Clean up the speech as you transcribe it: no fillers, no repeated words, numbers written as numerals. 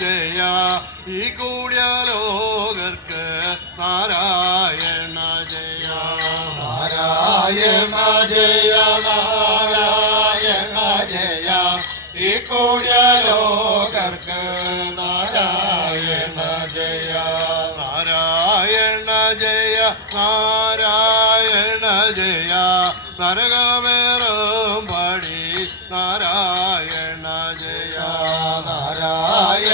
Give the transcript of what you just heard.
ജയ ഈ കൂടിയ ലോകർക്ക് നാരായണ ജയ നാരായണ ജയ നാരായണ ജയ ഈ കൂടിയ ലോകർക്ക് നാരായണ ജയ നാരായണ ജയ നാരായണ ജയ നരകമേറും പടി നാരായണ ജയ നാരായണ